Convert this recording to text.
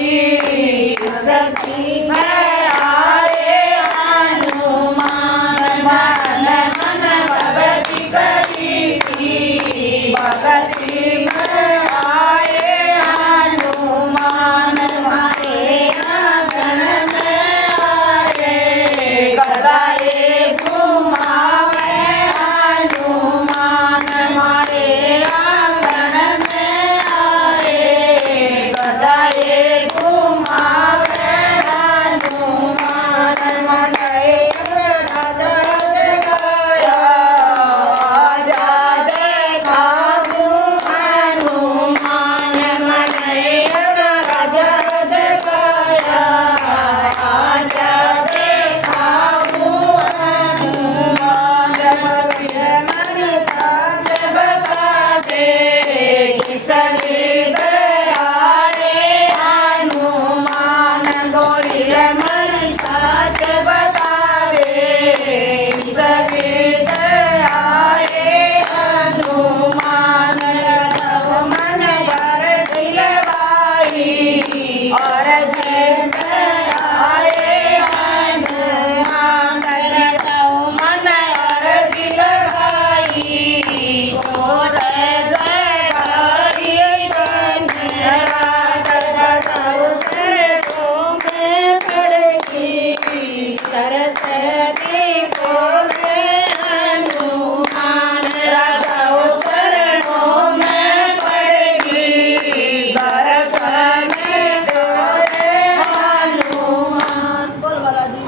शक्ति में आए हनुमान मन मन भगति करी भगति में आए हनुमान मारे आंगन में आए गदाए घुमावे हनुमान मारे आंगन में आए गदाए घुमावे हनुमान मारे राजा जगाया आजा देखाऊं हनुमान मारे राजा जगाया आजा देखाऊं हनुमान फिर मन साच बता दे किसने दया रे हनुमान गोरी मन साच बता दे किसने दया रे हनुमान सब मन भर दिलवाई और जिंद राए हनुमान सब मन और दिलवाई और जगाई सन्हरा सब कर में पड़गी तरस